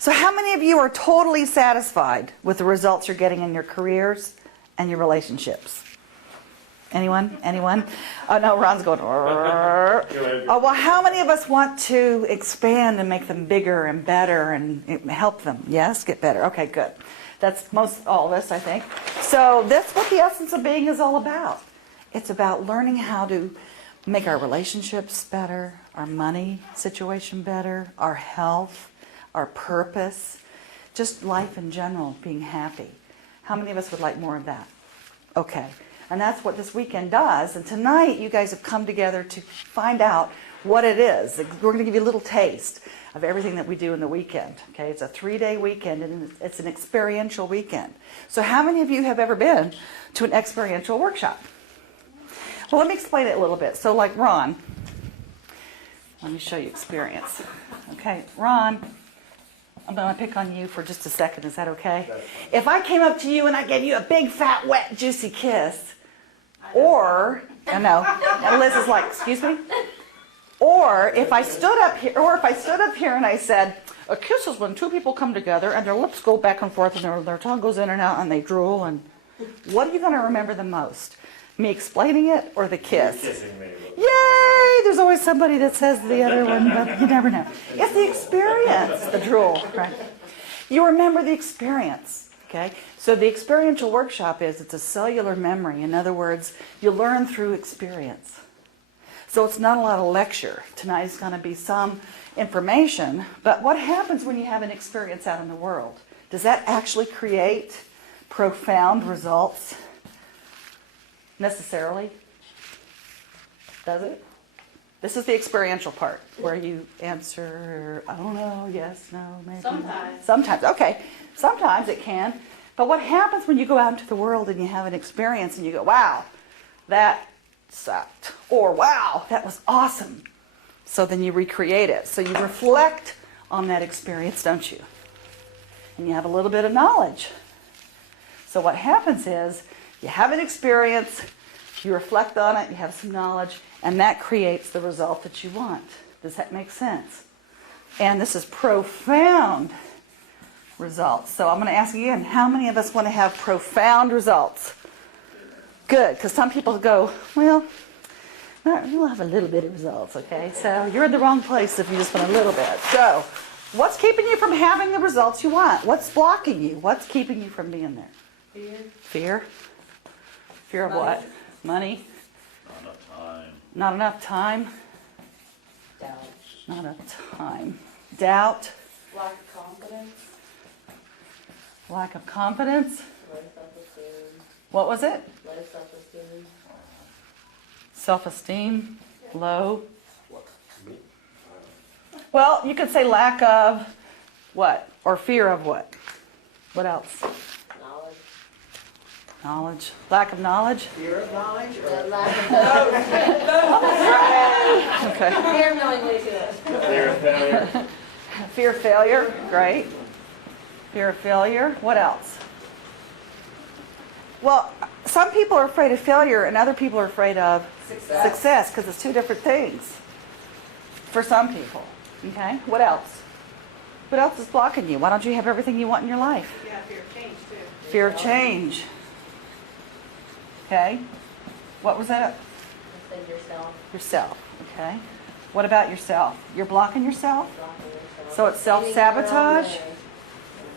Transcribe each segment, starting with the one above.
So how many of you are totally satisfied with the results you're getting in your careers and your relationships? Anyone? Anyone? Oh, no, Ron's going, oh, well, how many of us want to expand and make them bigger and better and help them? Yes? Get better. Okay, good. That's most all of us, I think. So that's what the essence of being is all about. It's about learning how to make our relationships better, our money situation better, our health, our purpose, just life in general, being happy. How many of us would like more of that? Okay. And that's what this weekend does. And tonight, you guys have come together to find out what it is. We're going to give you a little taste of everything that we do in the weekend. Okay, it's a 3-day weekend, and it's an experiential weekend. So how many of you have ever been to an experiential workshop? Well, let me explain it a little bit. So like Ron, let me show you experience. Okay, Ron, I'm going to pick on you for just a second. Is that okay? If I came up to you and I gave you a big, fat, wet, juicy kiss, or, I know, and Liz is like, excuse me? Or if I stood up here and I said, a kiss is when two people come together and their lips go back and forth and their tongue goes in and out and they drool, and what are you going to remember the most? Me explaining it or the kiss? Kissing me. Yay! There's always somebody that says the other one, but you never know. It's the experience, the drool, right? You remember the experience, okay? So the experiential workshop it's a cellular memory. In other words, you learn through experience. So it's not a lot of lecture. Tonight is going to be some information, but what happens when you have an experience out in the world? Does that actually create profound results? Necessarily? Does it? This is the experiential part where you answer, I don't know, yes, no, maybe. Sometimes. Sometimes, okay. Sometimes it can. But what happens when you go out into the world and you have an experience and you go, wow, that sucked. Or wow, that was awesome. So then you recreate it. So you reflect on that experience, don't you? And you have a little bit of knowledge. So what happens is, you have an experience, you reflect on it, you have some knowledge, and that creates the result that you want. Does that make sense? And this is profound results. So I'm going to ask again, how many of us want to have profound results? Good, because some people go, well, we'll have a little bit of results, okay? So you're in the wrong place if you just want a little bit. So what's keeping you from having the results you want? What's blocking you? What's keeping you from being there? Fear. Fear? Fear of what? Money? Not enough time. Not enough time? Doubt. Not enough time. Doubt? Lack of confidence. Lack of confidence? Low self-esteem. What was it? Low self-esteem. Self-esteem? Low? Well, you could say lack of what? Or fear of what? What else? Knowledge. Knowledge. Lack of knowledge? Fear of knowledge? Lack of Okay. fear of knowing way too much. Fear of failure. Fear of failure? Great. Fear of failure. What else? Well, some people are afraid of failure and other people are afraid of success because it's two different things for some people. Okay? What else? What else is blocking you? Why don't you have everything you want in your life? Yeah, fear of change too. Fear of change. Okay? What was that? Think yourself. Yourself. Okay? What about yourself? You're blocking yourself? Blocking yourself. So it's self-sabotage?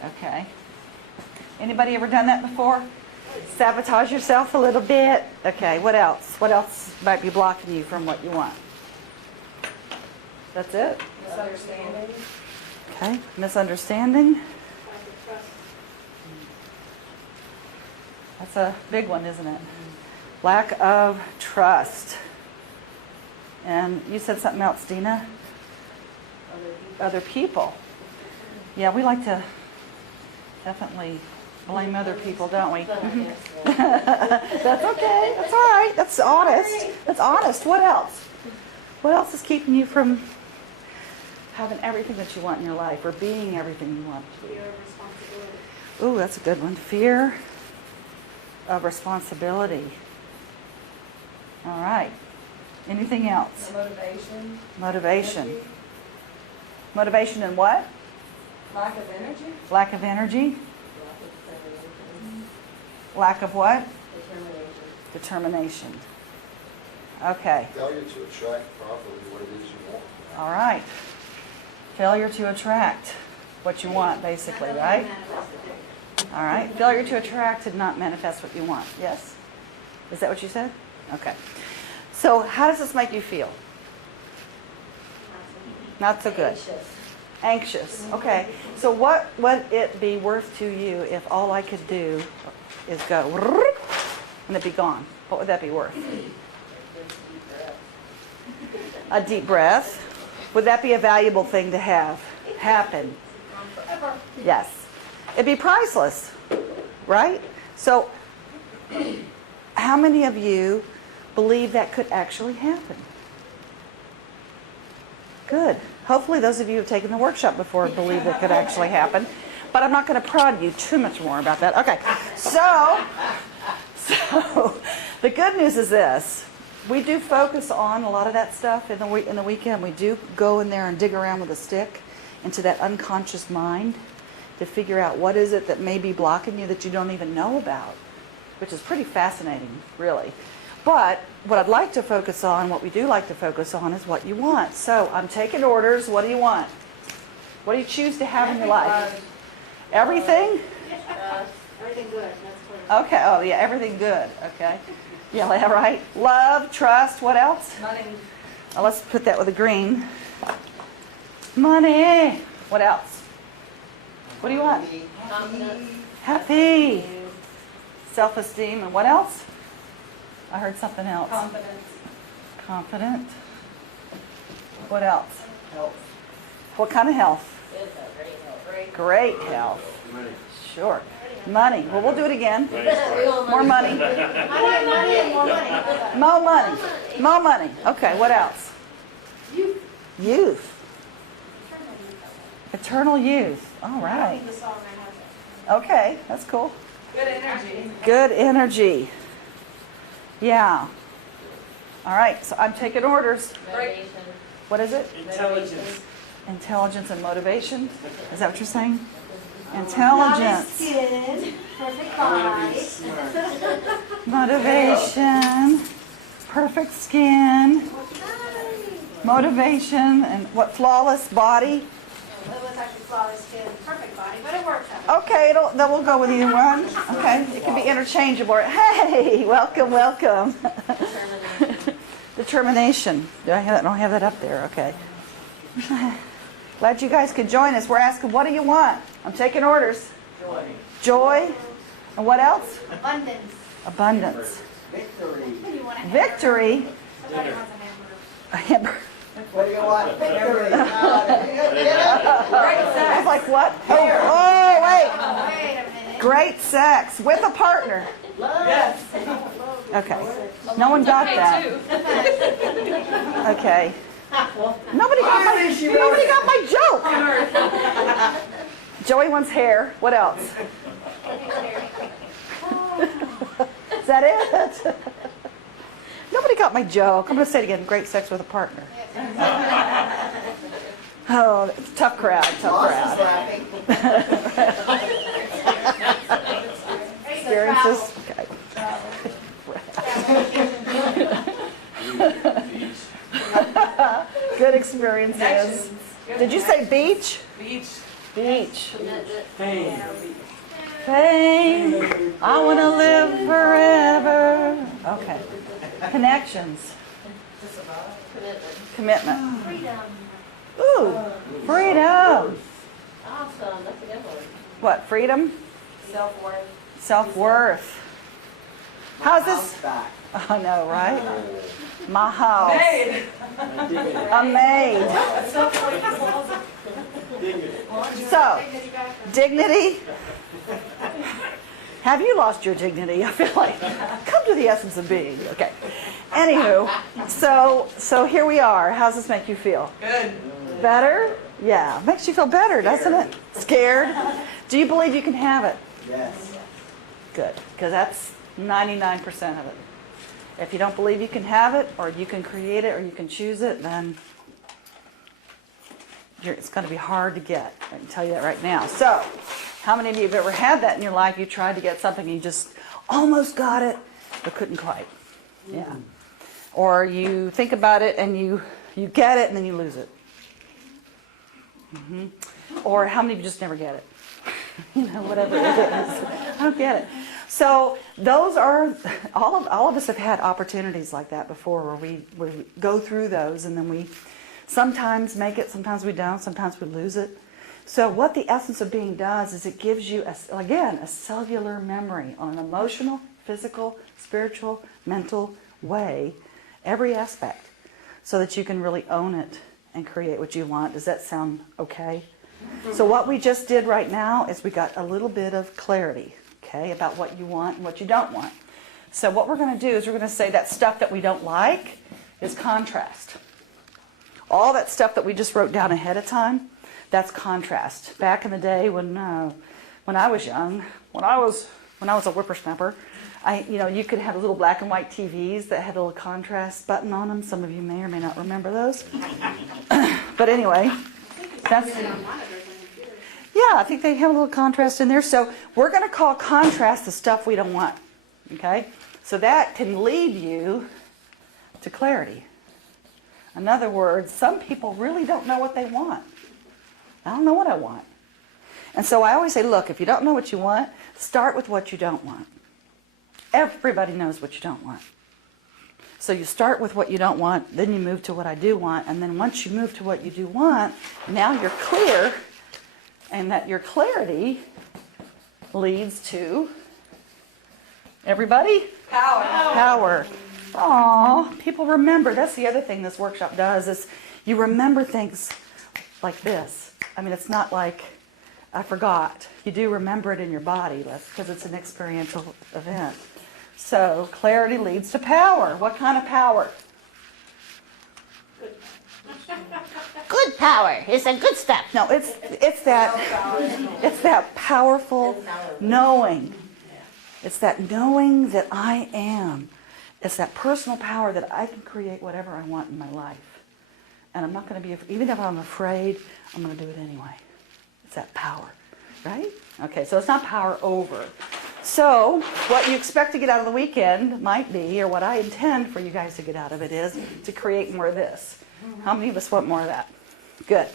Okay. Anybody ever done that before? Sabotage yourself a little bit? Okay, what else? What else might be blocking you from what you want? That's it? Misunderstanding. Okay, misunderstanding. Lack of trust. That's a big one, isn't it? Lack of trust. And you said something else, Dina? Other people. Yeah, we like to definitely blame other people, don't we? But I guess, That's okay. That's all right. That's honest. That's honest. What else? What else is keeping you from having everything that you want in your life or being everything you want to be? Fear of responsibility. Ooh, that's a good one. Fear of responsibility. All right. Anything else? motivation. Motivation. Motivation in what? Lack of energy? Lack of energy? Lack of what? Determination. Determination. Okay. Failure to attract properly what it is you want. All right. Failure to attract what you want, basically, right? All right. Failure to attract and not manifest what you want. Yes? Is that what you said? Okay. So how does this make you feel? Not so good. Anxious. Anxious. Okay. So what would it be worth to you if all I could do is go and it'd be gone? What would that be worth? A deep breath. Would that be a valuable thing to have happen? Yes. It'd be priceless, right? So how many of you believe that could actually happen? Good. Hopefully those of you who have taken the workshop before believe it could actually happen. But I'm not going to prod you too much more about that. Okay. So the good news is this. We do focus on a lot of that stuff in the weekend. We do go in there and dig around with a stick into that unconscious mind to figure out what is it that may be blocking you that you don't even know about, which is pretty fascinating, really. But what I'd like to focus on, what we do like to focus on, is what you want. So I'm taking orders. What do you want? What do you choose to have in your life? Everything? Everything good, that's clear. Okay. Oh, yeah, everything good. Okay. Yeah, right. Love, trust. What else? Money. Well, let's put that with a green. Money. What else? What do you want? Confidence. Happy. Self-esteem. And what else? I heard something else. Confidence. Confident. What else? Health. What kind of health? Good health. Great health. Great. Great health. Sure. Money. Well, we'll do it again. More money. Money and more money. More money. More money. Okay, what else? Youth. Eternal youth. All right. The song I have it. Okay, that's cool. Good energy. Good energy. Yeah. All right, so I'm taking orders. Motivation. What is it? Intelligence. Intelligence and motivation. Is that what you're saying? Intelligence. Skin, perfect body. Motivation. Perfect skin. Motivation and what? Flawless body. It was actually flawless skin, perfect body, but it works out. Okay, then we'll go with either one. Okay, it can be interchangeable. Hey, welcome, welcome. Determination. Determination. Do I have that? I don't have that up there. Okay. Glad you guys could join us. We're asking, what do you want? I'm taking orders. Joy. Joy. And what else? Abundance. Abundance. Victory. What do you want? Victory. Somebody wants a hamburger. A hamburger. What do you want? Victory. I was like, what? Oh, wait. Wait a minute. Great sex with a partner. Yes. Okay. No one got that. Okay. Nobody got my joke. Joey wants hair. What else? Is that it? Nobody got my joke. I'm going to say it again. Great sex with a partner. Oh, it's a tough crowd. Tough Boss is crowd. laughing. Experiences. Okay. Good experiences. Did you say beach? Beach. Commitment. Fame. I want to live forever. Okay. Connections. Commitment. Commitment. Freedom. Ooh, freedom. Awesome. That's a good one. What, freedom? Self-worth. Self-worth. How's this? House back. I know, right? My house. A maid. So, dignity. Have you lost your dignity? I feel like, come to the essence of being. Okay. Anywho, so here we are. How's this make you feel? Good. Better? Yeah. Makes you feel better, doesn't it? Scared? Do you believe you can have it? Yes. Good. Because that's 99% of it. If you don't believe you can have it, or you can create it, or you can choose it, then it's going to be hard to get. I can tell you that right now. So, how many of you have ever had that in your life? You tried to get something, you just almost got it, but couldn't quite. Yeah. Or you think about it and you get it and then you lose it. Or how many of you just never get it? Whatever it is. I don't get it. So those are, all of us have had opportunities like that before where we go through those and then we sometimes make it, sometimes we don't, sometimes we lose it. So what the essence of being does is it gives you, again, a cellular memory on an emotional, physical, spiritual, mental way, every aspect, so that you can really own it and create what you want. Does that sound okay? So what we just did right now is we got a little bit of clarity, okay, about what you want and what you don't want. So what we're going to do is we're going to say that stuff that we don't like is contrast. All that stuff that we just wrote down ahead of time, that's contrast. Back in the day when I was young, when I was a whippersnapper, you could have little black and white TVs that had a little contrast button on them. Some of you may or may not remember those. But anyway, I think they have a little contrast in there. So we're going to call contrast the stuff we don't want. Okay? So that can lead you to clarity. In other words, some people really don't know what they want. I don't know what I want. And so I always say, look, if you don't know what you want, start with what you don't want. Everybody knows what you don't want. So you start with what you don't want, then you move to what I do want, and then once you move to what you do want, now you're clear, and that your clarity leads to, everybody? Power. Aw, people remember. That's the other thing this workshop does, is you remember things like this. I mean, it's not like I forgot. You do remember it in your body because it's an experiential event. So clarity leads to power. What kind of power? Good power. It's a good stuff. No, it's that powerful knowing. It's that knowing that I am. It's that personal power that I can create whatever I want in my life. And I'm not going to be, even if I'm afraid, I'm going to do it anyway. It's that power, right? Okay, so it's not power over. So what you expect to get out of the weekend might be, or what I intend for you guys to get out of it is, to create more of this. How many of us want more of that? Good.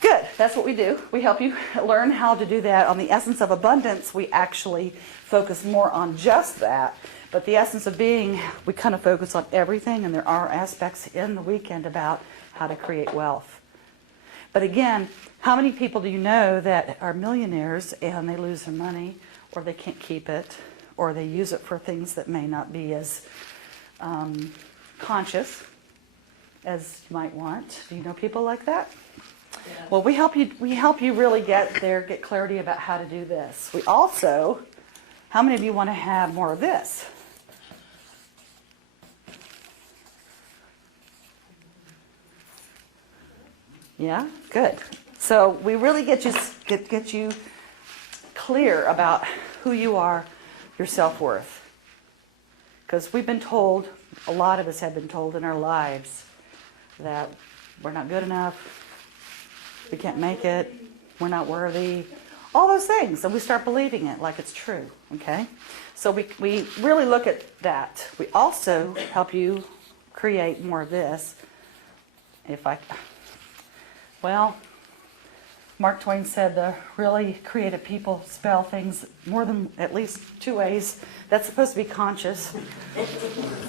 Good, that's what we do. We help you learn how to do that. On the essence of abundance, we actually focus more on just that. But the essence of being, we kind of focus on everything, and there are aspects in the weekend about how to create wealth. But again, how many people do you know that are millionaires and they lose their money, or they can't keep it, or they use it for things that may not be as conscious as you might want? Do you know people like that? Yeah. Well, we help you really get clarity about how to do this. We also, how many of you want to have more of this? Yeah, good. So we really get you clear about who you are, your self-worth. Because we've been told, a lot of us have been told in our lives that we're not good enough, we can't make it, we're not worthy, all those things. And we start believing it like it's true, okay? So we really look at that. We also help you create more of this. Mark Twain said the really creative people spell things more than at least 2 ways. That's supposed to be conscious.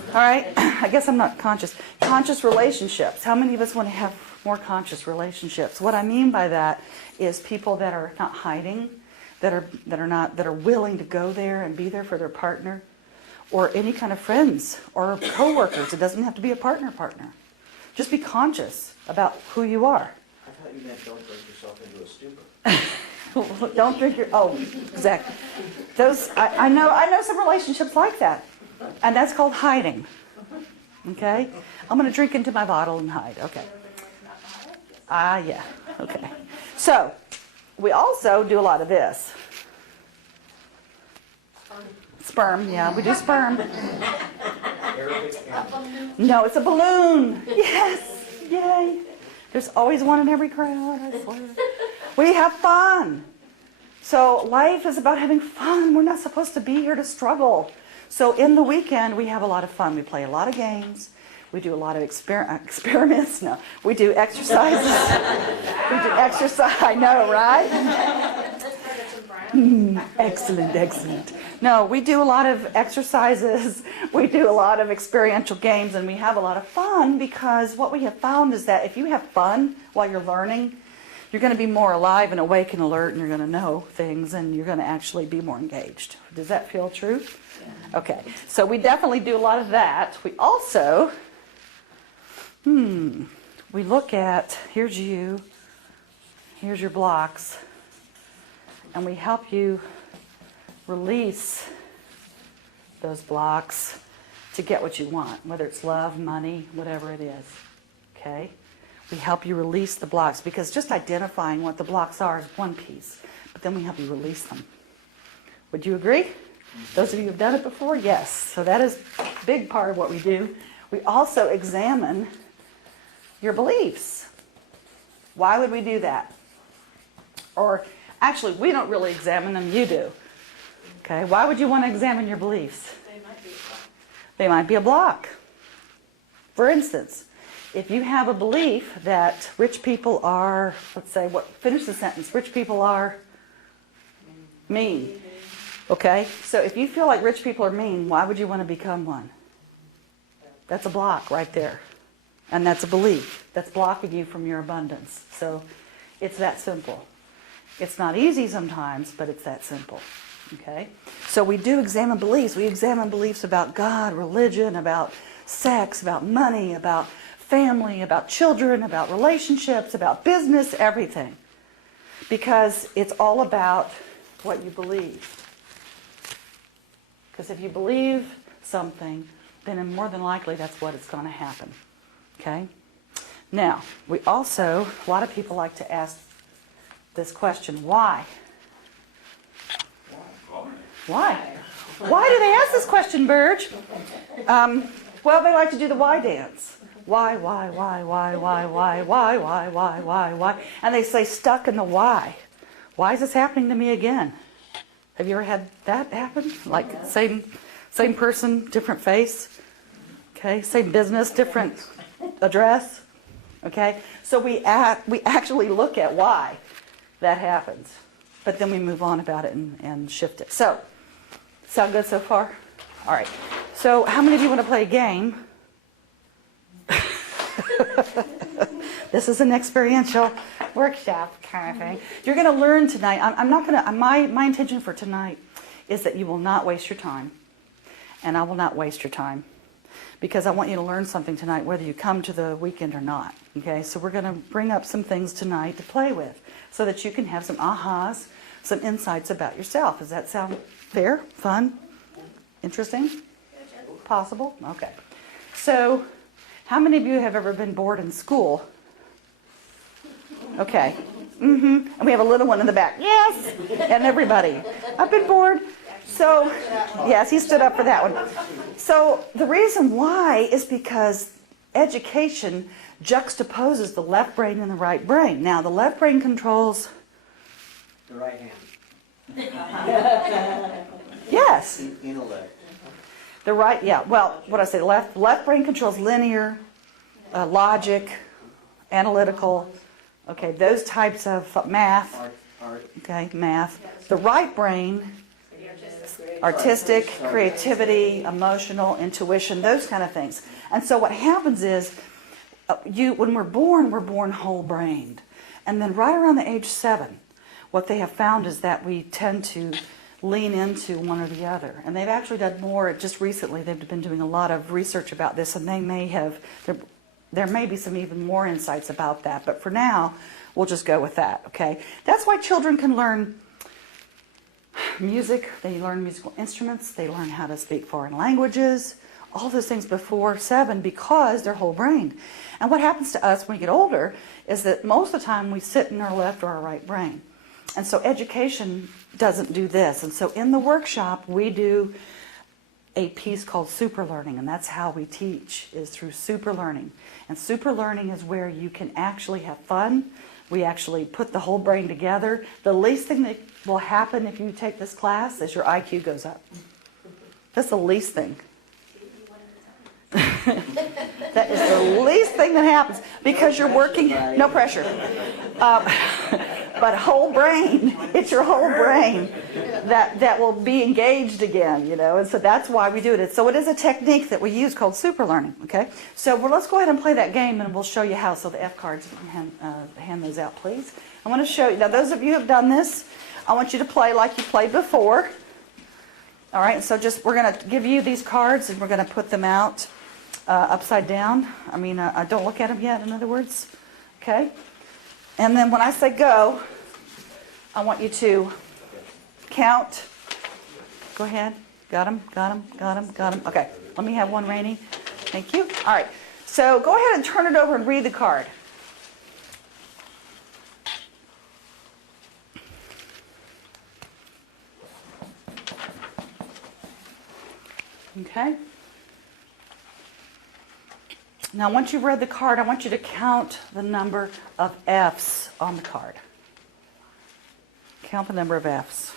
All right? I guess I'm not conscious. Conscious relationships. How many of us want to have more conscious relationships? What I mean by that is people that are not hiding, that are willing to go there and be there for their partner, or any kind of friends or coworkers. It doesn't have to be a partner. Just be conscious about who you are. I thought you meant don't drink yourself into a stupor. Don't drink exactly. Those I know some relationships like that, and that's called hiding. Okay, I'm going to drink into my bottle and hide. Okay. Yeah. Okay. So we also do a lot of this. Sperm. Yeah, we do sperm. No, it's a balloon. Yes. Yay. There's always one in every crowd, I swear. We have fun. So life is about having fun. We're not supposed to be here to struggle. So in the weekend, we have a lot of fun. We play a lot of games. We do a lot of experiments. No, we do exercises. We do exercise. I know, right? Excellent, excellent. No, we do a lot of exercises. We do a lot of experiential games, and we have a lot of fun because what we have found is that if you have fun while you're learning, you're going to be more alive and awake and alert, and you're going to know things, and you're going to actually be more engaged. Does that feel true? Okay, so we definitely do a lot of that. We also, we look at, here's you, here's your blocks, and we help you release those blocks to get what you want, whether it's love, money, whatever it is, okay? We help you release the blocks because just identifying what the blocks are is one piece, but then we help you release them. Would you agree? Those of you who have done it before, yes. So that is a big part of what we do. We also examine your beliefs. Why would we do that? Or actually, we don't really examine them, you do. Okay, why would you want to examine your beliefs? They might be a block. For instance, if you have a belief that rich people are, let's say, finish the sentence, rich people are mean. Okay, so if you feel like rich people are mean, why would you want to become one? That's a block right there. And that's a belief that's blocking you from your abundance. So it's that simple. It's not easy sometimes, but it's that simple. Okay, so we do examine beliefs. We examine beliefs about God, religion, about sex, about money, about family, about children, about relationships, about business, everything. Because it's all about what you believe. Because if you believe something, then more than likely that's what is going to happen. Okay? Now, we also, a lot of people like to ask this question, why? Why? Why do they ask this question, Burge? Well, they like to do the why dance. Why, why, and they say stuck in the why. Why is this happening to me again? Have you ever had that happen? Like same person, different face? Okay, same business, different address? Okay, so we actually look at why that happens. But then we move on about it and shift it. So, sound good so far? All right. So how many of you want to play a game? This is an experiential workshop kind of thing. You're going to learn tonight. I'm not going to, my intention for tonight is that you will not waste your time. And I will not waste your time. Because I want you to learn something tonight, whether you come to the weekend or not. Okay, so we're going to bring up some things tonight to play with so that you can have some ahas, some insights about yourself. Does that sound fair, fun, interesting, possible? Okay. So, how many of you have ever been bored in school? Okay. And we have a little one in the back. Yes! And everybody. I've been bored. So, yes, he stood up for that one. So, the reason why is because education juxtaposes the left brain and the right brain. Now, the left brain controls... The right hand. Yes. Intellect. The right, yeah. Well, what I say, left brain controls linear, logic, analytical, okay, those types of math. Art. Okay, math. The right brain, artistic, creativity, emotional, intuition, those kind of things. And so what happens is, when we're born whole-brained. And then right around the age 7, what they have found is that we tend to lean into one or the other. And they've actually done more, just recently, they've been doing a lot of research about this, and they may have, there may be some even more insights about that. But for now, we'll just go with that, okay? That's why children can learn music, they learn musical instruments, they learn how to speak foreign languages, all those things before 7 because they're whole-brained. And what happens to us when we get older is that most of the time we sit in our left or our right brain. And so education doesn't do this. And so in the workshop we do a piece called super learning, and that's how we teach, is through super learning. And super learning is where you can actually have fun. We actually put the whole brain together. The least thing that will happen if you take this class is your IQ goes up. That's the least thing. That is the least thing that happens because you're working, no pressure. But whole brain, it's your whole brain that will be engaged again, you know, and so that's why we do it. So it is a technique that we use called super learning, okay? So let's go ahead and play that game and we'll show you how. So the F cards, hand those out, please. I want to show you, now those of you who have done this, I want you to play like you played before. All right, so we're going to give you these cards and we're going to put them out upside down. I mean, don't look at them yet, in other words. Okay? And then when I say go, I want you to count. Go ahead. Got them, got them, got them, got them. Okay, let me have one, Rainey. Thank you. All right, so go ahead and turn it over and read the card. Okay? Now, once you've read the card, I want you to count the number of F's on the card. Count the number of F's.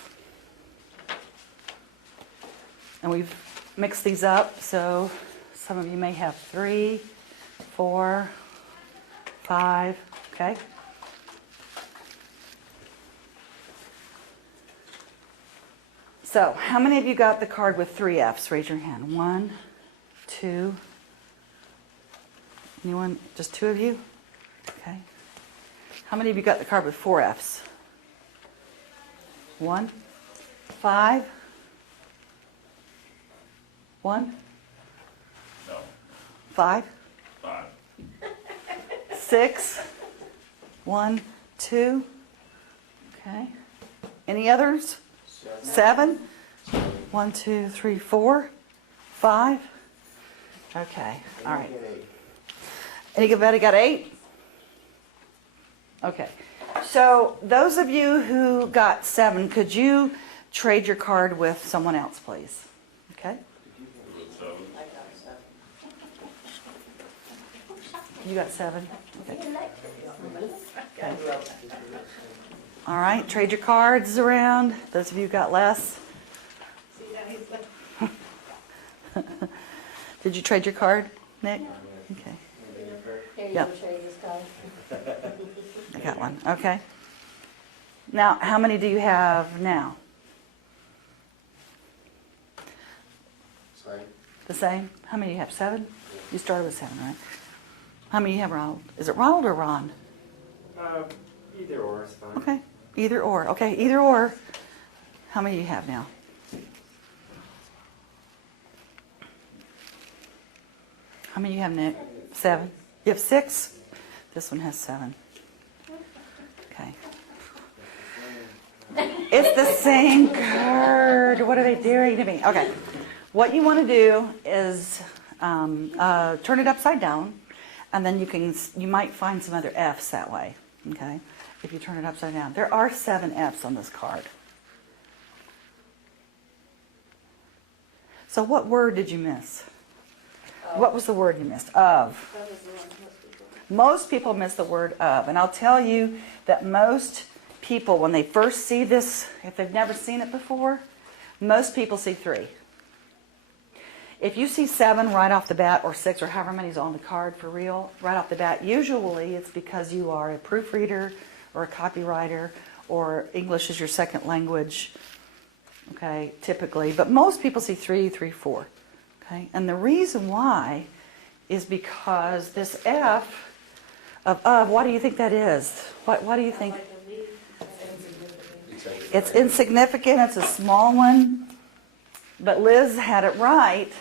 And we've mixed these up, so some of you may have 3, 4, 5, okay? So, how many of you got the card with 3 F's? Raise your hand. 1, 2. Anyone? Just 2 of you? Okay. How many of you got the card with 4 F's? 1, 5. 1, No, 5, 5. 6. 1, 2. Okay. Any others? 7. 1, 2, 3, 4. 5. Okay. All right. Anybody got 8? Okay. So those of you who got 7, could you trade your card with someone else, please? Okay. You got 7. Okay. Okay. All right. Trade your cards around. Those of you who got less. Did you trade your card, Nick? Okay. Yep. I got one. Okay. Now, how many do you have now? Same. The same? How many do you have? 7? You started with 7, right? How many do you have, Ronald? Is it Ronald or Ron? Either or is fine. Okay. Either or. Okay, either or. How many do you have now? How many do you have, Nick? 7. You have 6? This one has 7. Okay. It's the same card. What are they doing to me? Okay. What you want to do is turn it upside down, and then you might find some other F's that way. Okay. If you turn it upside down, there are 7 F's on this card. So what word did you miss? What was the word you missed? Of. Most people miss the word of. And I'll tell you that most people, when they first see this, if they've never seen it before, most people see 3. If you see 7 right off the bat, or 6, or however many's on the card for real, right off the bat, usually it's because you are a proofreader or a copywriter, or English is your second language, okay, typically. But most people see 3, 3, 4. Okay? And the reason why is because this F of, what do you think that is? What do you think? It's insignificant. It's a small one. But Liz had it right.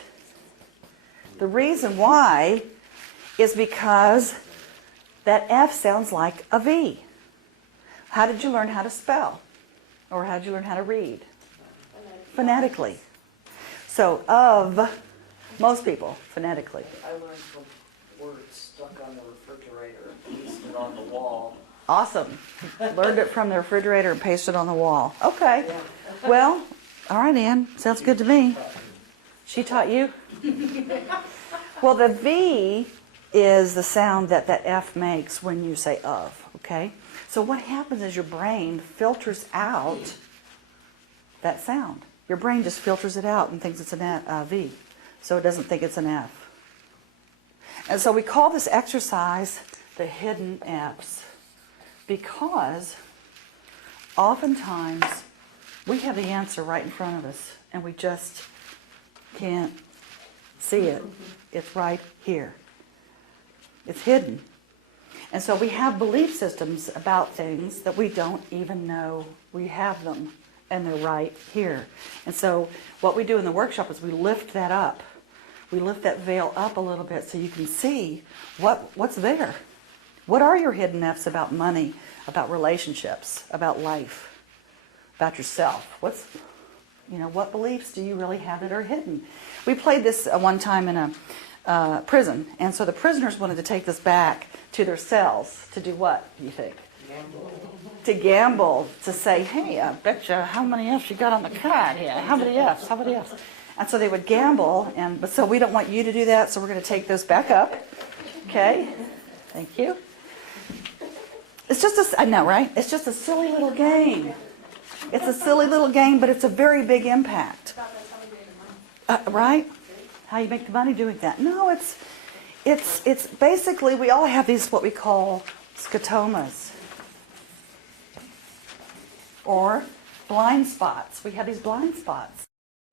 The reason why is because that F sounds like a V. How did you learn how to spell? Or how did you learn how to read? Phonetically. So, of, most people, phonetically. I learned from words stuck on the refrigerator and pasted on the wall. Awesome. Learned it from the refrigerator and pasted it on the wall. Okay. Well, all right, Ann. Sounds good to me. She taught you? Well, the V is the sound that that F makes when you say of, okay? So what happens is your brain filters out that sound. Your brain just filters it out and thinks it's a V, so it doesn't think it's an F. And so we call this exercise the hidden Fs, because oftentimes we have the answer right in front of us and we just can't see it. It's right here. It's hidden. And so we have belief systems about things that we don't even know we have them, and they're right here. And so what we do in the workshop is we lift that up. We lift that veil up a little bit so you can see what's there. What are your hidden Fs about money, about relationships, about life, about yourself? What beliefs do you really have that are hidden? We played this one time in a prison, and so the prisoners wanted to take this back to their cells to do what, do you think? To gamble, to say, hey, I bet you how many Fs you got on the card here? How many Fs? How many Fs? And so they would gamble, but so we don't want you to do that, so we're going to take those back up. Okay? Thank you. It's just I know, right? It's just a silly little game. It's a silly little game, but it's a very big impact. Right? How you make the money doing that? No, it's basically, we all have these what we call scotomas, or blind spots. We have these blind spots.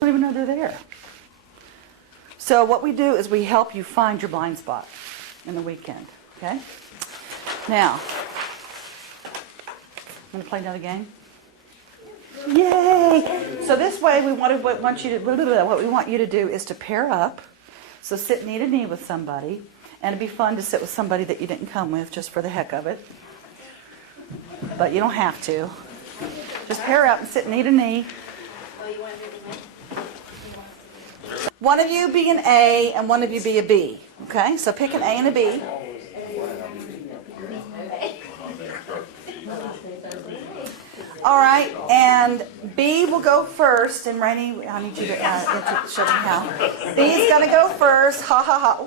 We don't even know they're there. So what we do is we help you find your blind spot in the weekend. Okay? Now, I'm going to play another game. Yay! So this way, what we want you to do is to pair up. So sit knee to knee with somebody, and it'd be fun to sit with somebody that you didn't come with just for the heck of it. But you don't have to. Just pair up and sit knee to knee. One of you be an A and one of you be a B. Okay? So pick an A and a B. All right, and B will go first, and Rainey, I need you to show me how. B's going to go first. Ha, ha, ha.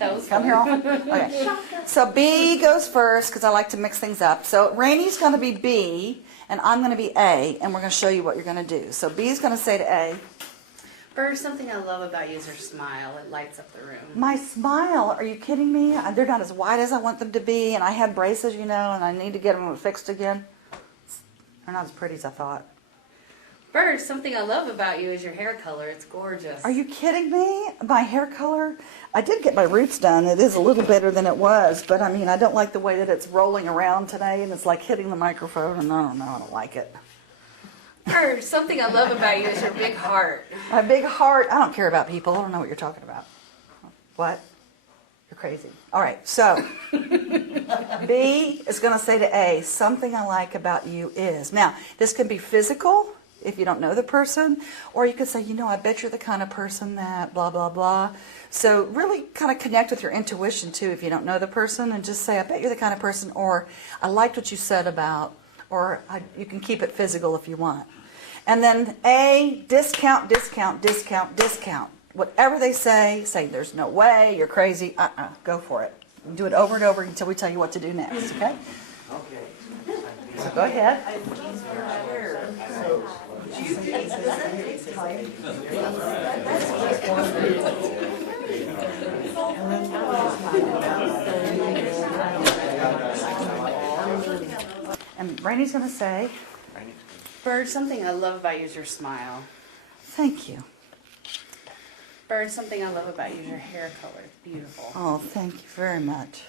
That was Come here. Okay. So B goes first, because I like to mix things up. So Rainey's going to be B, and I'm going to be A, and we're going to show you what you're going to do. So B's going to say to A, First, something I love about you is your smile. It lights up the room. my smile, are you kidding me? They're not as wide as I want them to be, and I had braces, and I need to get them fixed again. They're not as pretty as I thought. First, something I love about you is your hair color. It's gorgeous. Are you kidding me? My hair color? I did get my roots done. It is a little better than it was, but I mean, I don't like the way that it's rolling around today, and it's like hitting the microphone, and I don't know, I don't like it. First, something I love about you is your big heart. My big heart, I don't care about people. I don't know what you're talking about. What? You're crazy. All right, so B is going to say to A, something I like about you is. Now, this can be physical if you don't know the person, or you could say, I bet you're the kind of person that blah, blah, blah. So really kind of connect with your intuition, too, if you don't know the person, and just say, I bet you're the kind of person, or I liked what you said about, or you can keep it physical if you want. And then A, discount, discount, discount, discount. Whatever they say there's no way, you're crazy, go for it. And do it over and over until we tell you what to do next, okay? Okay. So go ahead. And Rainey's going to say, Bird, something I love about you is your smile. thank you. Bird, something I love about you is your hair color. It's beautiful. Oh, thank you very much.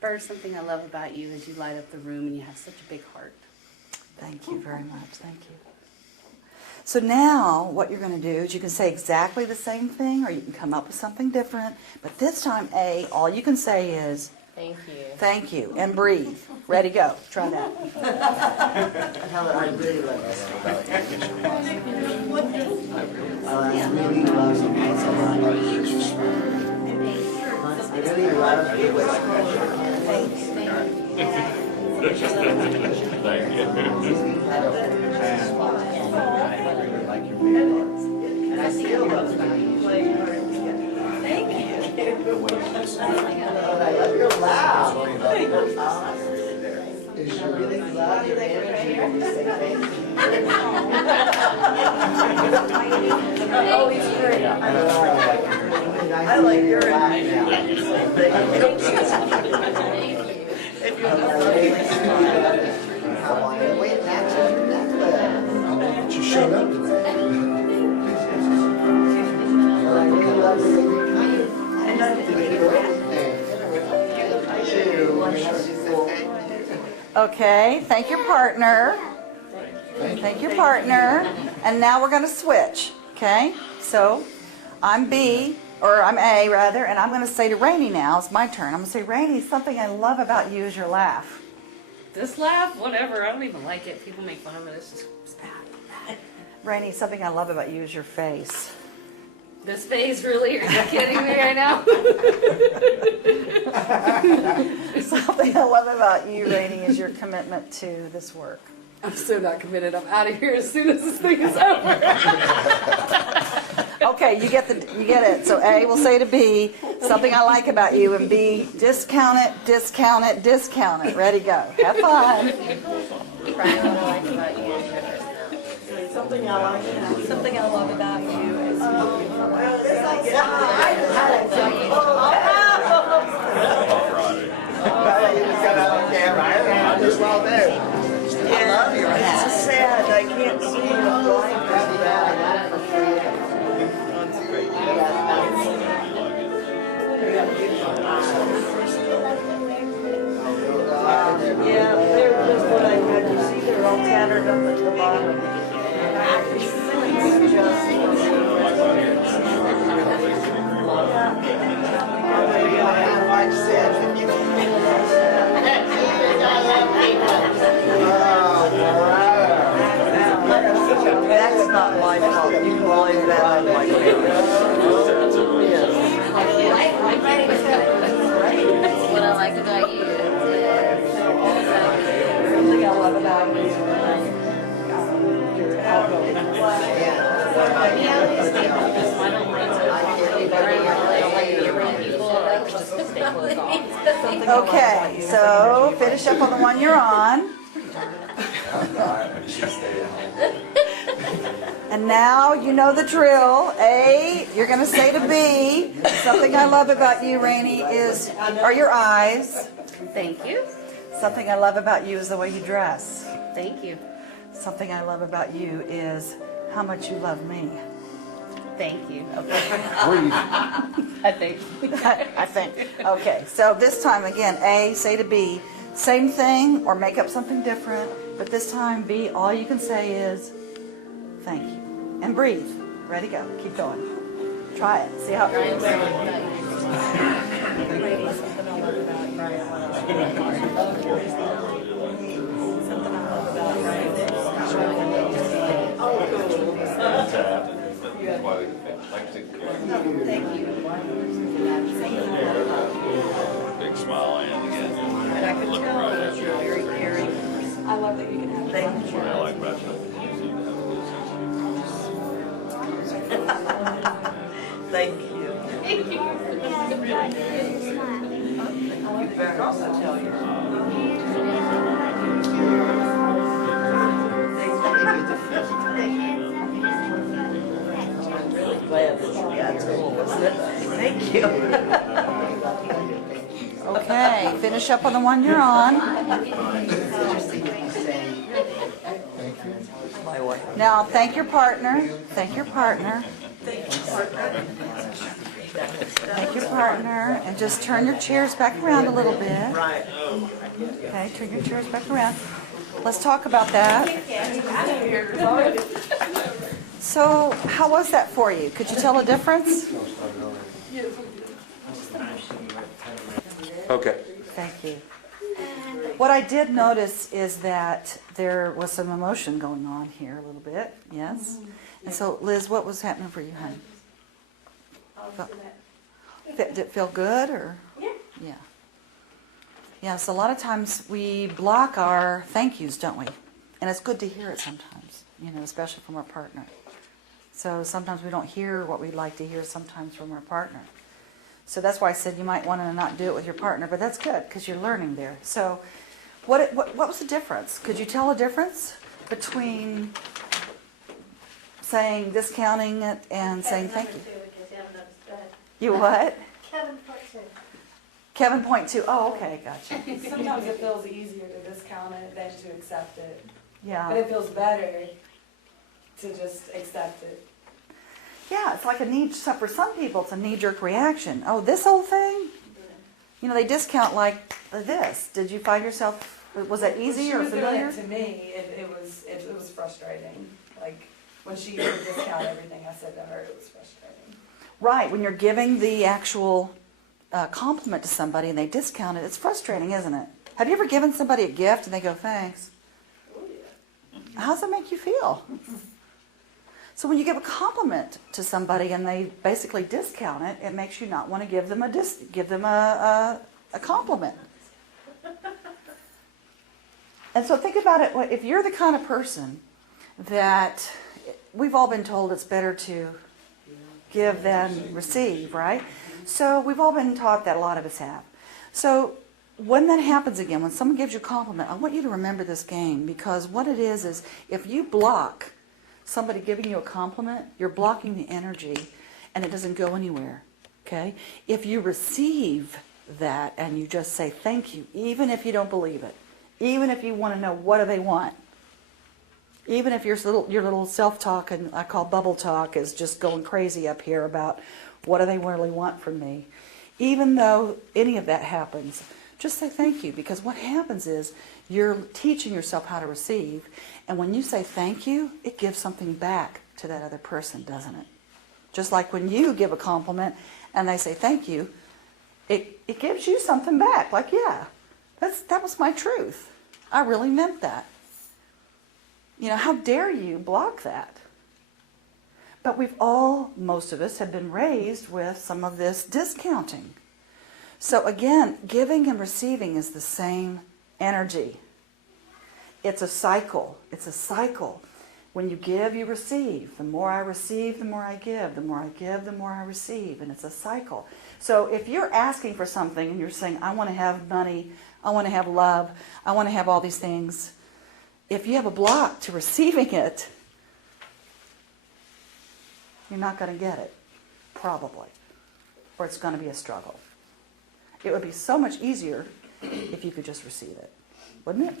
Bird, something I love about you is you light up the room and you have such a big heart. Thank you very much. Thank you. So now what you're going to do is you can say exactly the same thing, or you can come up with something different. But this time, A, all you can say is, Thank you. thank you, and breathe. Ready, go. Try that. Tell her I really love this. I really love you. I really love you. Thank you. I really like your big heart. You're loud. Is you really loud your energy when you say thank you? Oh, he's great. I like your energy. If you Wait, that's your necklace. But you showed up today. Okay, thank your partner. Thank your partner. And now we're going to switch, okay? So I'm B, or I'm A rather, and I'm going to say to Rainey now, it's my turn. I'm going to say, Rainey, something I love about you is your laugh. This laugh, whatever. I don't even like it. People make fun of it. It's just bad. Rainey, something I love about you is your face. This face, really? Are you kidding me right now? Something I love about you, Rainey, is your commitment to this work. I'm so not committed. I'm out of here as soon as this thing is over. Okay, you get it. So A will say to B, something I like about you, and B, discount it, discount it, discount it. Ready, go. Have fun. Brian, what I like about you is your personality. Something I love about you is It's so sad, I can't see you blind. Yeah, they're just what I had to see, they're all tattered up at the bottom. That's not my fault, you can blame that on my parents. What I like about you is something I love about you. Okay, so finish up on the one you're on. And now you know the drill. A, you're going to say to B, something I love about you, Rainey, are your eyes. Thank you. Something I love about you is the way you dress. Thank you. Something I love about you is how much you love me. Thank you. Okay. I think. I think. Okay, so this time again, A, say to B, same thing or make up something different, but this time B, all you can say is thank you. And breathe. Ready, go. Keep going. Try it. See how it feels. Something I love about you. Something I love about Thank you. Big smile and again. And I can tell that you're a very caring person. I love that you can have thank you. What I like about you. Thank you. You better also tell you. I'm really glad that you got to Thank you. Okay, finish up on the one you're on. Now, thank your partner. Thank your partner. Thank your partner. And just turn your chairs back around a little bit. Right. Okay, turn your chairs back around. Let's talk about that. So, how was that for you? Could you tell a difference? Okay. Thank you. What I did notice is that there was some emotion going on here a little bit, yes? And so, Liz, what was happening for you, honey? Did it feel good, or? Yeah. Yeah. Yeah, so a lot of times we block our thank yous, don't we? And it's good to hear it sometimes, especially from our partner. So sometimes we don't hear what we'd like to hear sometimes from our partner. So that's why I said you might want to not do it with your partner, but that's good because you're learning there. So what was the difference? Could you tell a difference between saying discounting it and saying thank you? Because you haven't understood. You what? Kevin put two. Kevin point two. Oh, okay, gotcha. Sometimes it feels easier to discount it than to accept it. But Yeah. it feels better to just accept it. Yeah, it's like a knee, so for some people it's a knee-jerk reaction. Oh, this whole thing? You know, they discount like this. Did you find yourself, was that easy or When she was doing familiar? it to me, it was frustrating. Like, when she would discount everything I said to her, it was frustrating. Right, when you're giving the actual compliment to somebody and they discount it, it's frustrating, isn't it? Have you ever given somebody a gift and they go, thanks? Oh, yeah. How does that make you feel? So when you give a compliment to somebody and they basically discount it, it makes you not want to give them a compliment. And so think about it, if you're the kind of person that, we've all been told it's better to give than receive, right? So we've all been taught that, a lot of us have. So when that happens again, when someone gives you a compliment, I want you to remember this game, because what it is if you block somebody giving you a compliment, you're blocking the energy and it doesn't go anywhere, okay? If you receive that and you just say thank you, even if you don't believe it, even if you want to know what do they want, even if your little self-talk, and I call bubble talk, is just going crazy up here about what do they really want from me, even though any of that happens, just say thank you, because what happens is you're teaching yourself how to receive, and when you say thank you, it gives something back to that other person, doesn't it? Just like when you give a compliment and they say thank you, it gives you something back, like, yeah, that was my truth. I really meant that. You know, how dare you block that? But most of us have been raised with some of this discounting. So again, giving and receiving is the same energy. It's a cycle. It's a cycle. When you give, you receive. The more I receive, the more I give. The more I give, the more I receive. And it's a cycle. So if you're asking for something and you're saying, I want to have money, I want to have love, I want to have all these things, if you have a block to receiving it, you're not going to get it, probably. Or it's going to be a struggle. It would be so much easier if you could just receive it, wouldn't it?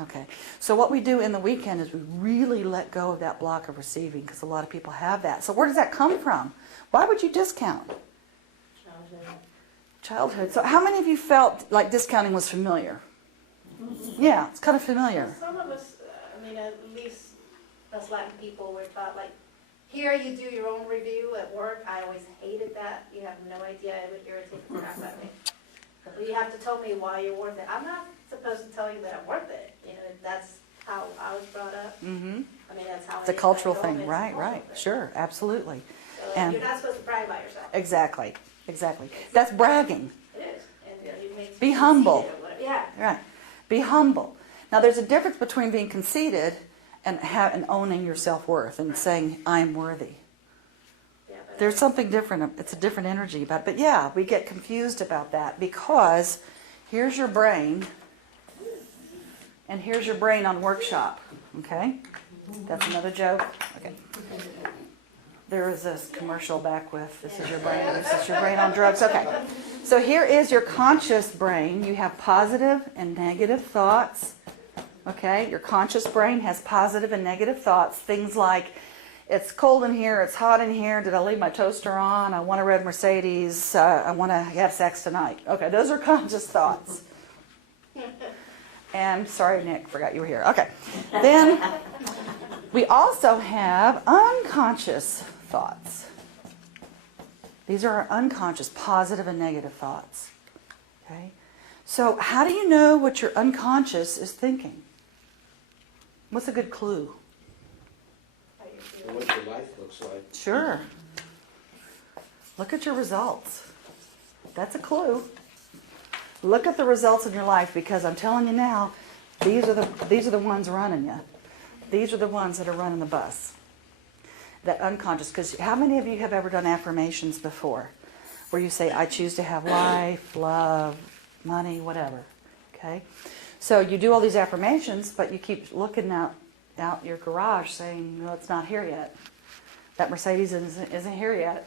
Okay. So what we do in the weekend is we really let go of that block of receiving, because a lot of people have that. So where does that come from? Why would you discount? Childhood. So how many of you felt like discounting was familiar? Yeah, it's kind of familiar. Some of us, I mean, at least us Latin people, we're taught, like, here you do your own review at work. I always hated that. You have no idea. It would irritate the crap out of me. You have to tell me why you're worth it. I'm not supposed to tell you that I'm worth it. You know, that's how I was brought up. Mm-hmm. I mean, that's how It's a I cultural go, thing, it's a right, cultural right. thing. Sure, absolutely. So And- you're not supposed to brag about yourself. Exactly, exactly. That's bragging. It is. And you make Be conceited humble. or whatever. Yeah. Right. Be humble. Now, there's a difference between being conceited and owning your self-worth and saying, I'm worthy. Yeah, but There's something different. It's a different energy about it. But yeah, we get confused about that, because here's your brain, and here's your brain on workshop. Okay? That's another joke. Okay. There is this commercial back with, this is your brain, this is your brain on drugs. Okay. So here is your conscious brain. You have positive and negative thoughts. Okay? Your conscious brain has positive and negative thoughts. Things like, it's cold in here, it's hot in here, did I leave my toaster on, I want a red Mercedes, I want to have sex tonight. Okay, those are conscious thoughts. And sorry, Nick, forgot you were here. Okay. Then we also have unconscious thoughts. These are our unconscious, positive and negative thoughts. Okay? So how do you know what your unconscious is thinking? What's a good clue? And what your life looks like. Sure. Look at your results. That's a clue. Look at the results in your life, because I'm telling you now, these are the ones running you. These are the ones that are running the bus. That unconscious. Because how many of you have ever done affirmations before? where you say, I choose to have life, love, money, whatever. Okay? So you do all these affirmations, but you keep looking out your garage saying, no, it's not here yet. That Mercedes isn't here yet,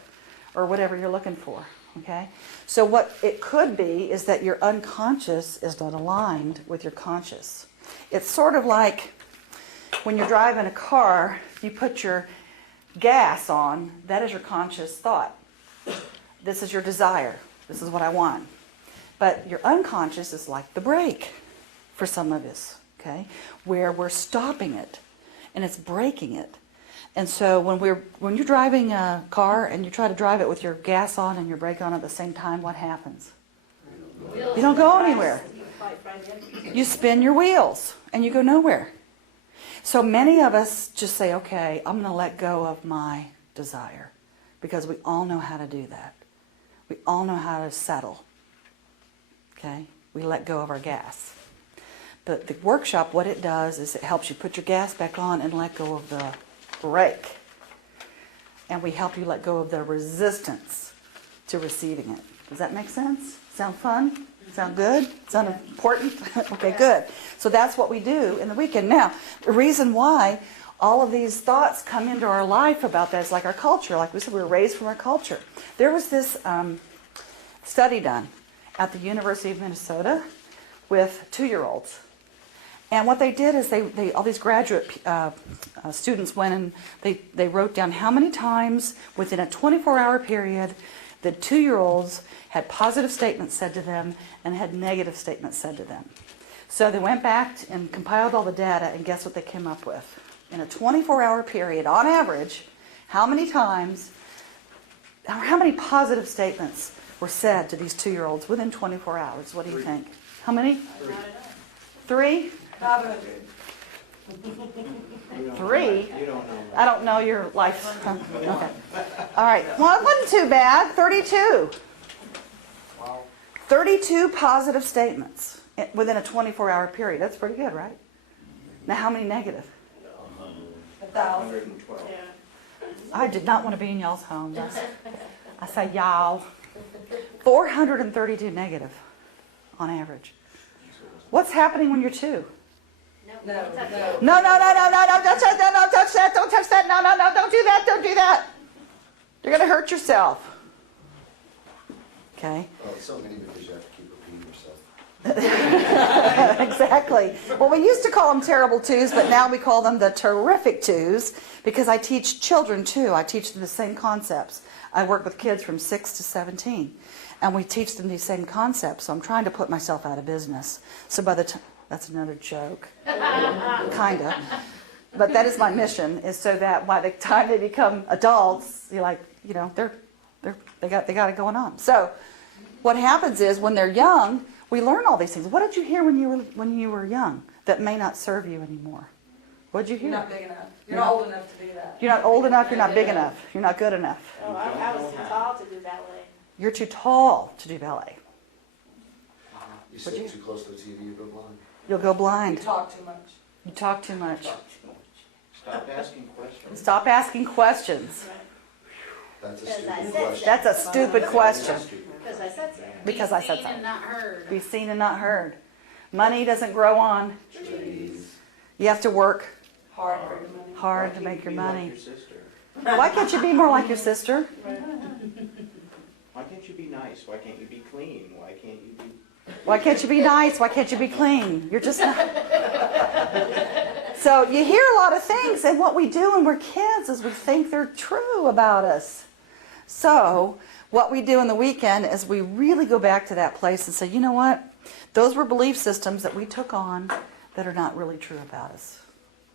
or whatever you're looking for. Okay? So what it could be is that your unconscious is not aligned with your conscious. It's sort of like when you're driving a car, you put your gas on, that is your conscious thought. This is your desire. This is what I want. But your unconscious is like the brake for some of us, okay? Where we're stopping it and it's braking it. And so when you're driving a car and you try to drive it with your gas on and your brake on at the same time, what happens? You don't go anywhere. You spin your wheels and you go nowhere. So many of us just say, okay, I'm going to let go of my desire, because we all know how to do that. We all know how to settle. Okay? We let go of our gas. But the workshop, what it does is it helps you put your gas back on and let go of the brake. And we help you let go of the resistance to receiving it. Does that make sense? Sound fun? Sound good? Sound important? Okay, good. So that's what we do in the weekend. Now, the reason why all of these thoughts come into our life about that is like our culture. Like we said, we were raised from our culture. There was this study done at the University of Minnesota with 2-year-olds. And what they did is they all these graduate students went and they wrote down how many times within a 24-hour period the 2-year-olds had positive statements said to them and had negative statements said to them. So they went back and compiled all the data, and guess what they came up with? In a 24-hour period, on average, how many times, or how many positive statements were said to these 2-year-olds within 24 hours? What do you think? How many? 3? 500. 3? You don't know. I don't know your life. Okay. All right. Well, it wasn't too bad. 32. Wow. 32 positive statements within a 24-hour period. That's pretty good, right? Now, how many negative? 1,000. 112. I did not want to be in y'all's homes. I say y'all. 432 negative on average. What's happening when you're 2? No. No, don't touch that, don't touch that, don't touch that, no, don't do that, don't do that. You're going to hurt yourself. Okay? Well, it's so many because you have to keep repeating yourself. Exactly. Well, we used to call them terrible 2s, but now we call them the terrific 2s because I teach children too. I teach them the same concepts. I work with kids from 6 to 17, and we teach them these same concepts. So I'm trying to put myself out of business. So by the time, that's another joke, kind of. But that is my mission, is so that by the time they become adults, you're like, you know, they got it going on. So what happens is when they're young, we learn all these things. What did you hear when you were young that may not serve you anymore? What did you hear? You're not big enough. You're not old enough to do that. You're not old enough. You're not big enough. You're not good enough. Oh, I was too tall to do ballet. You're too tall to do ballet. You sit too close to the TV, you go blind. You'll go You blind. talk too much. You talk too much. Stop asking questions. Stop asking questions. That's a Because I stupid said question. That's a stupid question. Because I said so. Because I said Seen and so. not heard. Be seen and not heard. Money doesn't grow on. Trees. You have to work Hard for your money. hard Why to can't make you your be like money. your sister? Why can't you be more like your sister? Why can't you be nice? Why can't you be clean? Why can't you be... Why can't you be nice? Why can't you be clean? You're just not. So you hear a lot of things, and what we do when we're kids is we think they're true about us. So what we do in the weekend is we really go back to that place and say, you know what? Those were belief systems that we took on that are not really true about us.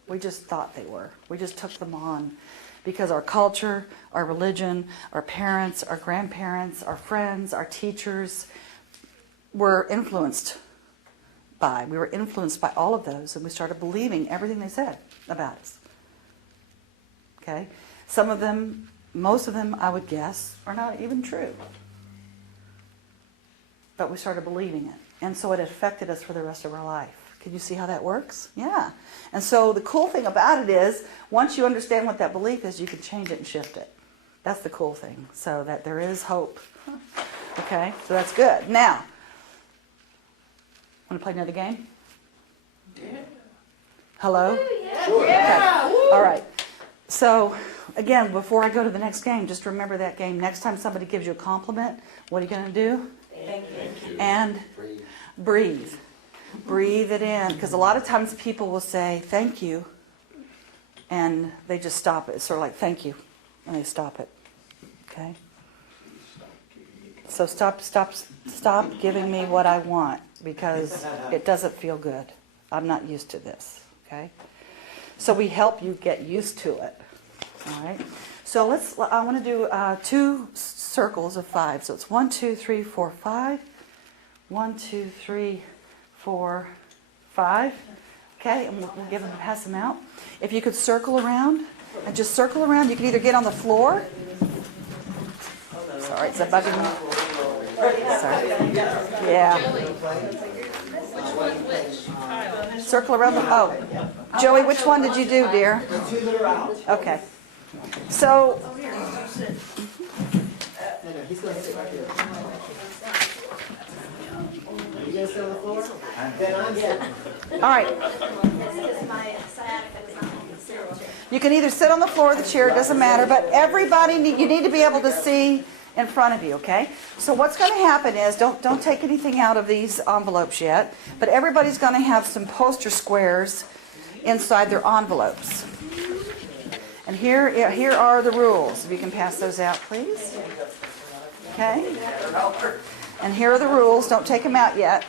We just thought they were. We just took them on because our culture, our religion, our parents, our grandparents, our friends, our teachers were influenced by. We were influenced by all of those, and we started believing everything they said about us. Okay? Some of them, most of them, I would guess, are not even true. But we started believing it. And so it affected us for the rest of our life. Can you see how that works? Yeah. And so the cool thing about it is, once you understand what that belief is, you can change it and shift it. That's the cool thing. So that there is hope. Okay, so that's good. Now, want to play another game? Hello? Okay. All right. So, again, before I go to the next game, just remember that game. Next time somebody gives you a compliment, what are you going to do? Thank you. And breathe. Breathe it in. Because a lot of times people will say, thank you, and they just stop it. It's sort of like, thank you, and they stop it. Okay? So stop giving me what I want, because it doesn't feel good. I'm not used to this. Okay? So we help you get used to it. All right? So I want to do 2 circles of 5. So it's 1, 2, 3, 4, 5. 1, 2, 3, 4, 5. Okay, and we'll pass them out. If you could circle around, and just circle around, you can either get on the floor. Sorry, it's a bugging me. Sorry. Yeah. Circle around the, Joey, which one did you do, dear? The 2 that are out. Okay. So, No, he's going to sit right here. You going to sit on the floor? Then I'm sitting. all right. Because my sciatica does not want me to sit in the chair. You can either sit on the floor or the chair, it doesn't matter, but you need to be able to see in front of you, okay? So what's going to happen is, don't take anything out of these envelopes yet, but everybody's going to have some poster squares inside their envelopes. And here are the rules. If you can pass those out, please. Okay? And here are the rules. Don't take them out yet.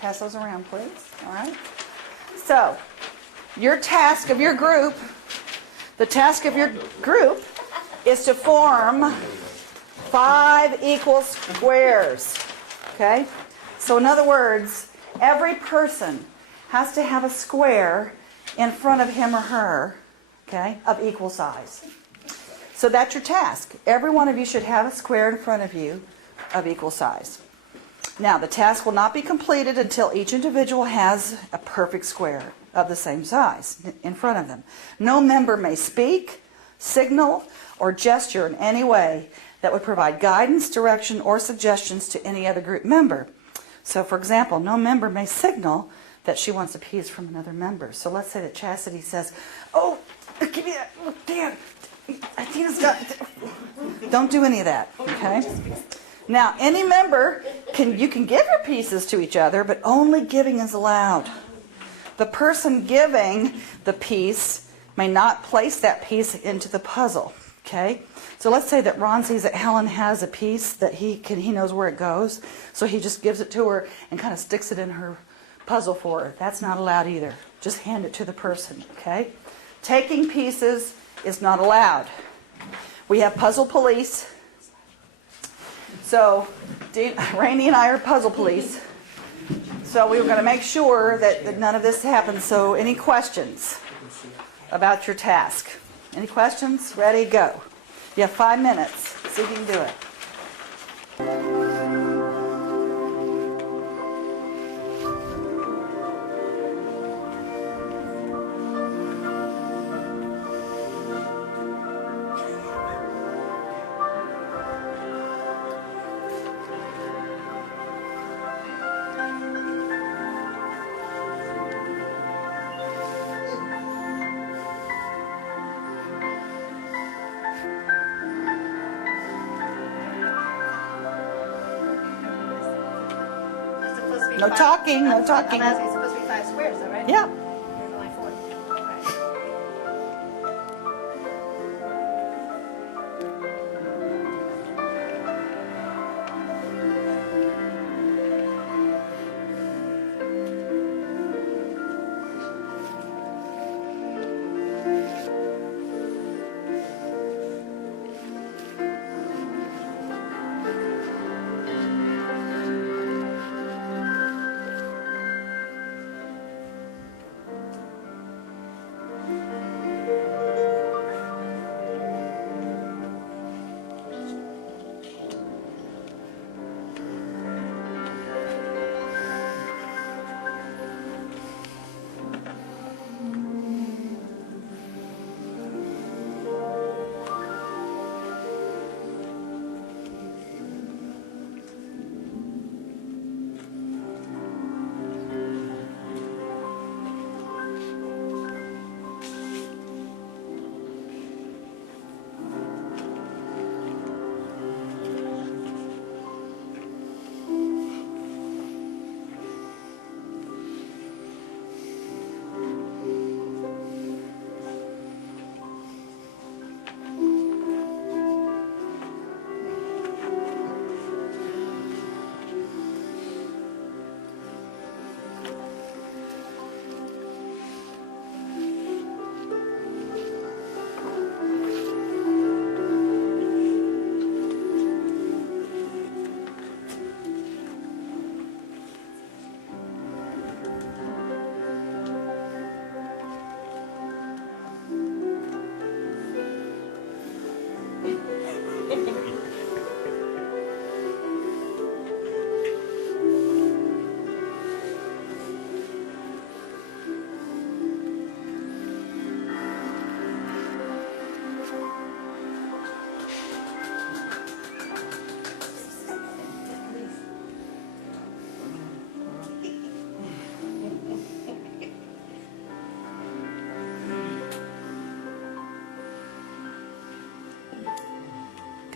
Pass those around, please. All right? So, your task of your group, the task of your group is to form 5 equal squares. Okay? So in other words, every person has to have a square in front of him or her, okay, of equal size. So that's your task. Every one of you should have a square in front of you of equal size. Now, the task will not be completed until each individual has a perfect square of the same size in front of them. No member may speak, signal, or gesture in any way that would provide guidance, direction, or suggestions to any other group member. So, for example, no member may signal that she wants a piece from another member. So let's say that Chastity says, oh, give me that, oh, Dan, Tina's got, don't do any of that, okay? Now, any member, you can give your pieces to each other, but only giving is allowed. The person giving the piece may not place that piece into the puzzle, okay? So let's say that Ron sees that Helen has a piece that he knows where it goes, so he just gives it to her and kind of sticks it in her puzzle for her. That's not allowed either. Just hand it to the person, okay? Taking pieces is not allowed. We have puzzle police. So Rainey and I are puzzle police. So we were going to make sure that none of this happens. So any questions about your task? Any questions? Ready? Go. You have 5 minutes. See if you can do it. It's supposed to be No five- talking, no I'm talking. asking, it's supposed to be 5 squares, though, right? Yeah. There's only 4. Okay.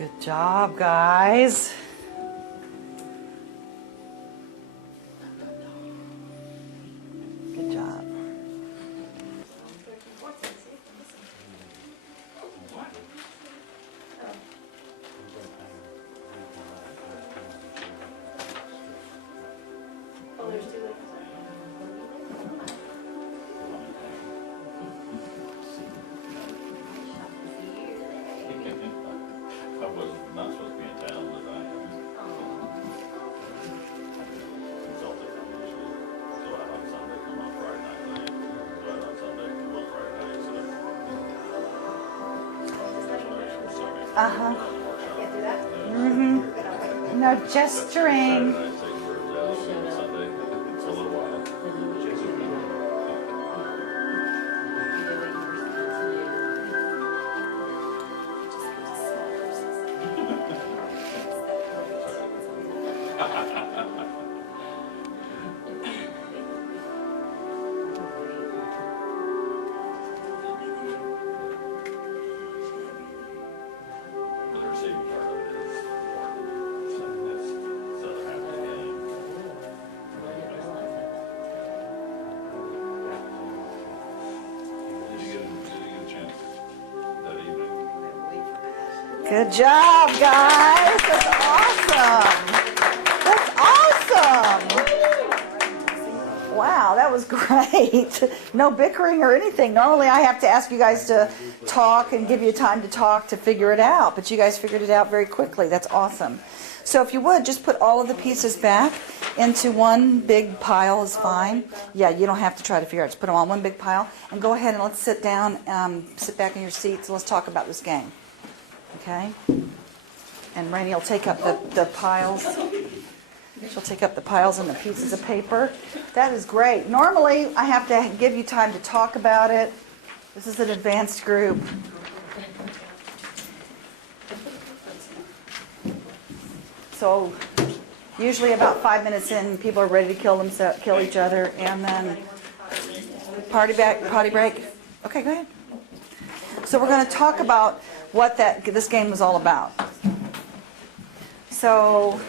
Good job, guys. Good job. Oh, there's two of I was not supposed to be in town, but I am. Consulted from usually, so out on Sunday, come on Friday night, leave. So out on Sunday, come on Friday night, so. Uh-huh. Can't do that? Mm-hmm. No gesturing. Saturday night, take birds out, and Sunday, it's a little while. The receiving part of it is important. So that's the other half of the game. Did you get a chance that evening? Good job, guys. That's awesome. That's awesome. Wow, that was great. No bickering or anything. Normally I have to ask you guys to talk and give you time to talk to figure it out, but you guys figured it out very quickly. That's awesome. So if you would, just put all of the pieces back into one big pile is fine. Yeah, you don't have to try to figure it out. Just put them on one big pile and go ahead and let's sit down, sit back in your seats. Let's talk about this game. Okay? And Rainey will take up the piles. She'll take up the piles and the pieces of paper. That is great. Normally, I have to give you time to talk about it. This is an advanced group. So, usually about 5 minutes in, people are ready to kill each other, and then potty break. Okay, go ahead. So we're going to talk about what this game was all about. So,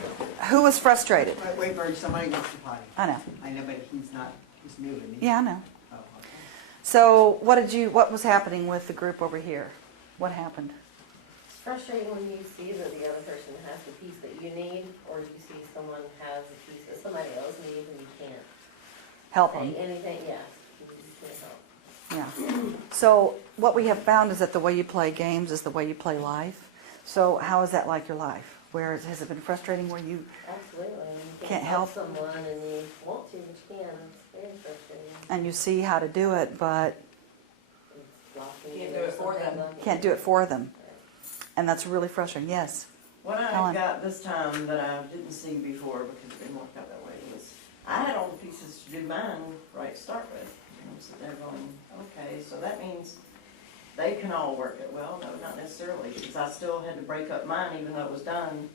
who was frustrated? Wait, Bertie, somebody wants to potty. I know. I know, but he's new to me. Yeah, I know. Oh, okay. So, what was happening with the group over here? What happened? It's frustrating when you see that the other person has the piece that you need, or you see someone has a piece that somebody else needs and you can't Help them. say anything, yes, you can't help. Yeah. So, what we have found is that the way you play games is the way you play life. So, how is that like your life? Has it been frustrating where you Absolutely. You Can't help. someone and you want to, but you can't. It's very frustrating. and you see how to do it, but It's blocking Can't you do or it for something them. like can't do it for them? And that's really frustrating. Yes. What Helen. I got this time that I didn't see before because it didn't work out that way was, I had all the pieces to do mine right to start with. And I'm sitting there going, okay, so that means they can all work it. Well, no, not necessarily, because I still had to break up mine even though it was done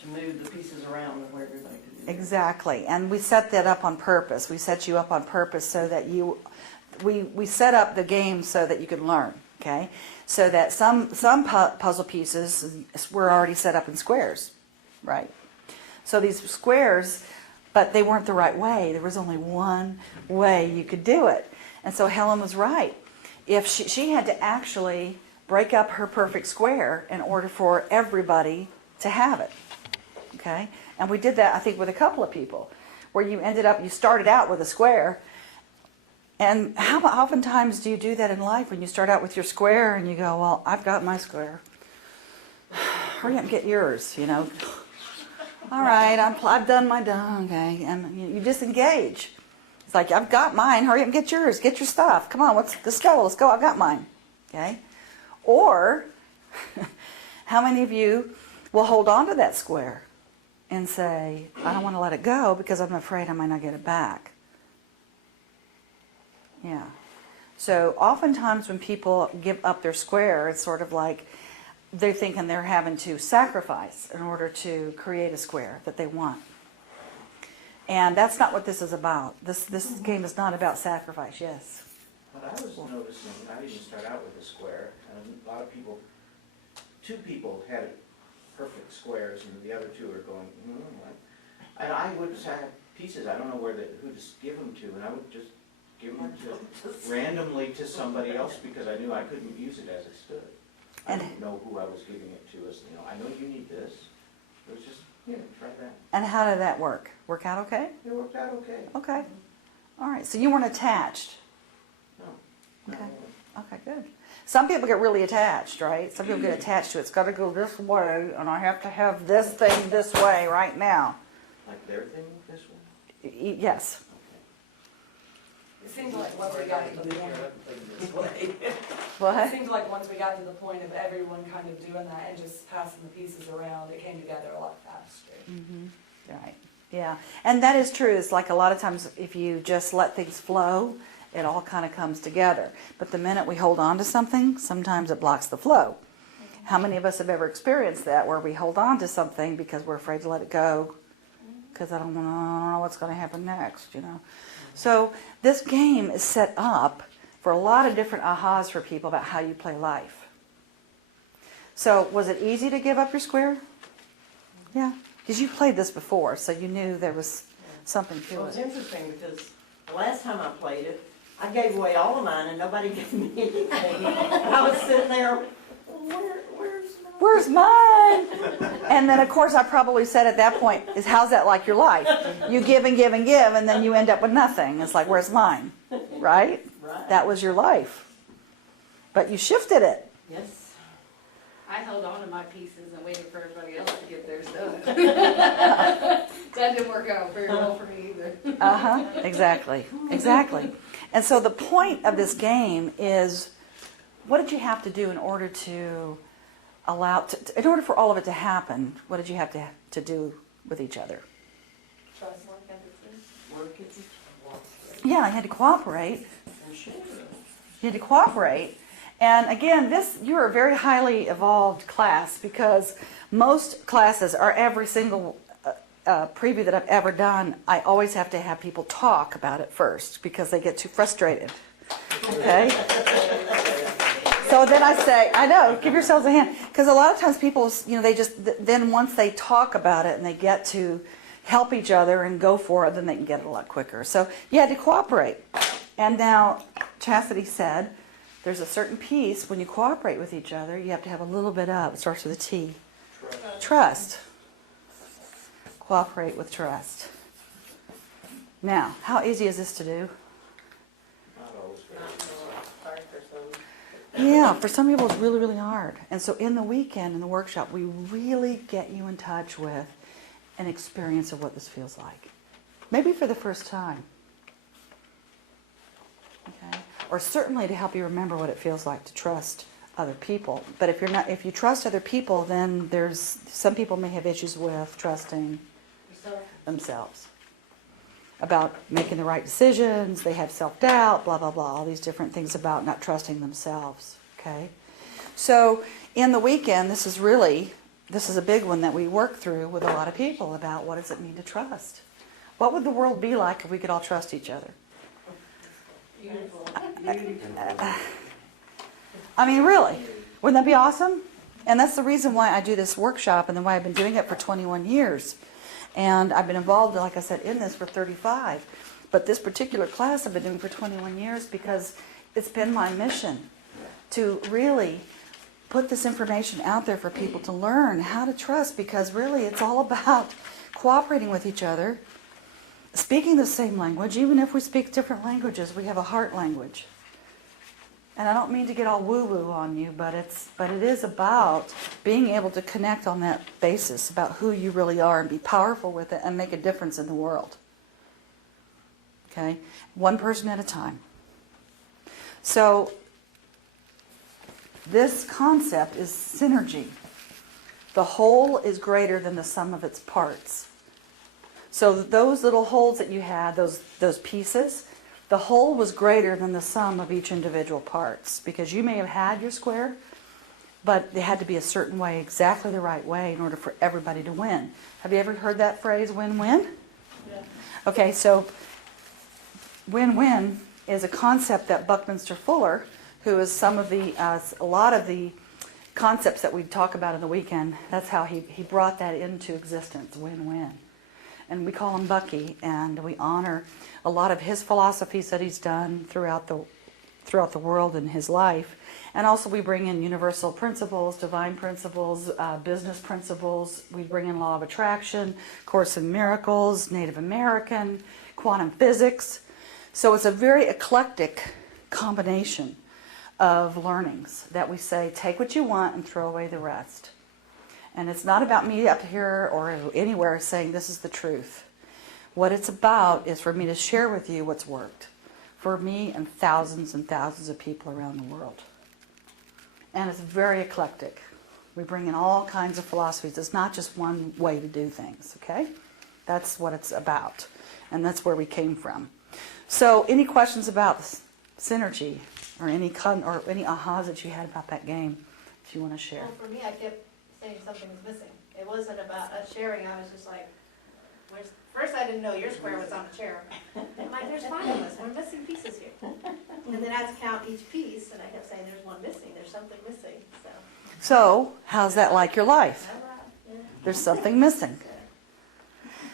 to move the pieces around where everybody could do theirs. Exactly. And we set that up on purpose. We set you up on purpose so that we set up the game so that you could learn, okay? So that some puzzle pieces were already set up in squares, right? So these squares, but they weren't the right way. There was only one way you could do it. And so Helen was right. If she had to actually break up her perfect square in order for everybody to have it, okay? And we did that, I think, with a couple of people, where you started out with a square. And how oftentimes do you do that in life when you start out with your square and you go, well, I've got my square. Hurry up and get yours, you know. All right, I've done my okay. And you disengage. It's like, I've got mine, hurry up and get yours, get your stuff. Come on, let's go, I've got mine, okay? Or, how many of you will hold on to that square and say, I don't want to let it go because I'm afraid I might not get it back? Yeah. So oftentimes when people give up their square, it's sort of like they're thinking they're having to sacrifice in order to create a square that they want. And that's not what this is about. This game is not about sacrifice, yes. What I was noticing, I didn't start out with a square, and a lot of people, two people had perfect squares, and the other two are going, what? And I would just have pieces, I don't know who to give them to, and I would just give them to randomly to somebody else because I knew I couldn't use it as it stood. I didn't know who I was giving it to, as, I know you need this. It was just, try that. And how did that work? Work out okay? It worked out okay. Okay. All right, so you weren't attached. No. Okay. Okay, good. Some people get really attached, right? Some people get attached to it. It's got to go this way, and I have to have this thing this way right now. Like their thing this way? Yes. It seems like once we got to the point, it What? seems like once we got to the point of everyone kind of doing that and just passing the pieces around, it came together a lot faster. Right. Yeah. And that is true. It's like a lot of times if you just let things flow, it all kind of comes together. But the minute we hold on to something, sometimes it blocks the flow. How many of us have ever experienced that where we hold on to something because we're afraid to let it go? Because I don't know what's going to happen next, So this game is set up for a lot of different ahas for people about how you play life. So was it easy to give up your square? Yeah. Because you played this before, so you knew there was something to Well, it's it. interesting because the last time I played it, I gave away all of mine and nobody gave me anything. I was sitting there, Where's mine? And then, of course, I probably said at that point, is how's that like your life? You give and give and give, and then you end up with nothing. It's like, where's mine? Right? Right. That was your life. But you shifted it. Yes. I held on to my pieces and waited for everybody else to get theirs done. That didn't work out very well for me either. Exactly. Exactly. And so the point of this game is, what did you have to do in order to in order for all of it to happen, what did you have to do with each other? Trust, work, empathy. Work it. Yeah, you had to cooperate. You had to cooperate. And again, you're a very highly evolved class because most classes, or every single preview that I've ever done, I always have to have people talk about it first because they get too frustrated. Okay? So then I say, I know, give yourselves a hand. Because a lot of times people, they just, then once they talk about it and they get to help each other and go for it, then they can get it a lot quicker. So you had to cooperate. And now, Chastity said, there's a certain piece, when you cooperate with each other, you have to have a little bit of, it starts with a T. Trust. Cooperate with trust. Now, how easy is this to do? Not always very Hard for some. Yeah, for some people it's really, really hard. And so in the weekend, in the workshop, we really get you in touch with an experience of what this feels like. Maybe for the first time. Okay? Or certainly to help you remember what it feels like to trust other people. But if you trust other people, then some people may have issues with trusting themselves. About making the right decisions, they have self-doubt, blah, blah, blah, all these different things about not trusting themselves, okay? So in the weekend, this is a big one that we work through with a lot of people about what does it mean to trust? What would the world be like if we could all trust each other? Beautiful. I mean, really, wouldn't that be awesome? And that's the reason why I do this workshop and the why I've been doing it for 21 years. And I've been involved, like I said, in this for 35. But this particular class I've been doing for 21 years because it's been my mission to really put this information out there for people to learn how to trust, because really it's all about cooperating with each other, speaking the same language. Even if we speak different languages, we have a heart language. And I don't mean to get all woo-woo on you, but it is about being able to connect on that basis about who you really are and be powerful with it and make a difference in the world. Okay? One person at a time. So this concept is synergy. The whole is greater than the sum of its parts. So those little holes that you had, those pieces, the whole was greater than the sum of each individual parts, because you may have had your square, but it had to be a certain way, exactly the right way, in order for everybody to win. Have you ever heard that phrase, win-win? Yeah. Okay, so win-win is a concept that Buckminster Fuller, who is a lot of the concepts that we talk about in the weekend, that's how he brought that into existence, win-win. And we call him Bucky, and we honor a lot of his philosophies that he's done throughout the world in his life. And also we bring in universal principles, divine principles, business principles. We bring in law of attraction, Course in Miracles, Native American, quantum physics. So it's a very eclectic combination of learnings that we say, take what you want and throw away the rest. And it's not about me up here or anywhere saying this is the truth. What it's about is for me to share with you what's worked for me and thousands of people around the world. And it's very eclectic. We bring in all kinds of philosophies. It's not just one way to do things, okay? That's what it's about. And that's where we came from. So any questions about synergy or any ahas that you had about that game that you want to share? Well, for me, I kept saying something was missing. It wasn't about us sharing. I was just like, first I didn't know your square was on a chair. I'm like, there's 5 of us. We're missing pieces here. And then I had to count each piece, and I kept saying, there's one missing. There's something missing. So how's that like your life? There's something missing.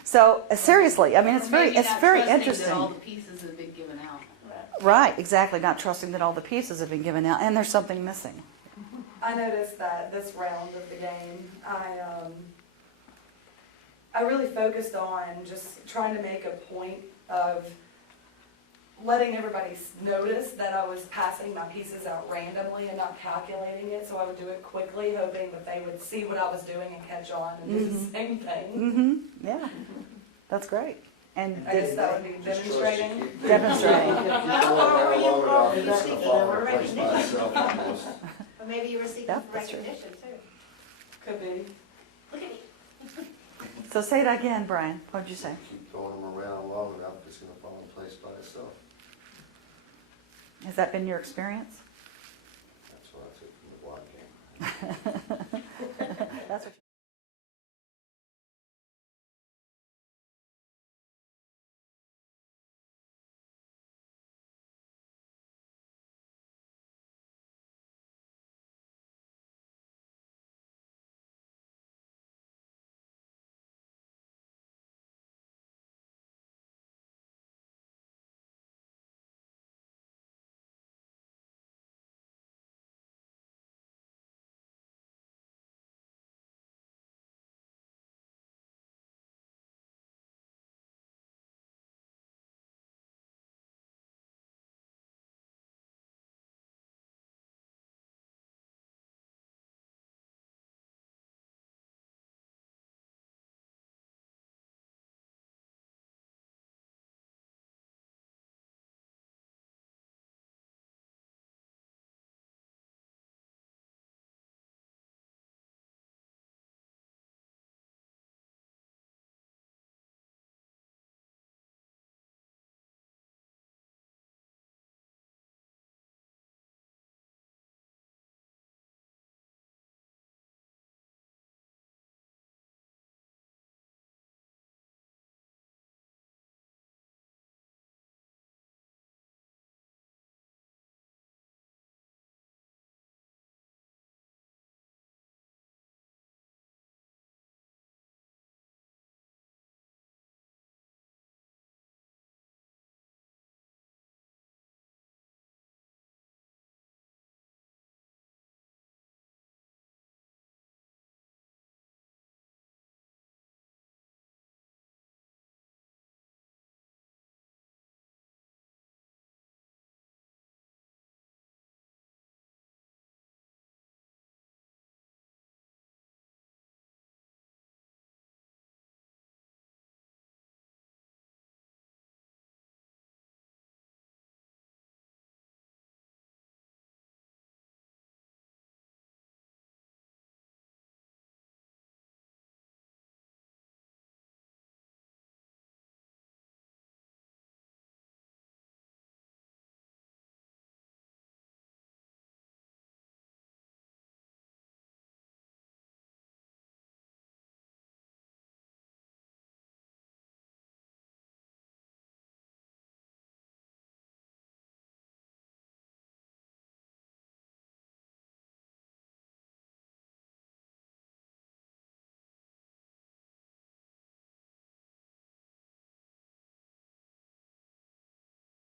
So seriously, I mean, it's very interesting. That all the pieces have been given out. Right, exactly. Not trusting that all the pieces have been given out, and there's something missing. I noticed that this round of the game, I really focused on just trying to make a point of letting everybody notice that I was passing my pieces out randomly and not calculating it, so I would do it quickly, hoping that they would see what I was doing and catch on and do the same thing. Mm-hmm. Yeah, that's great. And I guess that would be demonstrating. Demonstrating. Or maybe you were seeking recognition too. Could be. Look at me. So say it again, Brian. What did you say? Keep going them around long enough, it's gonna fall in place by itself. Has that been your experience? That's what I took from the block game. That's what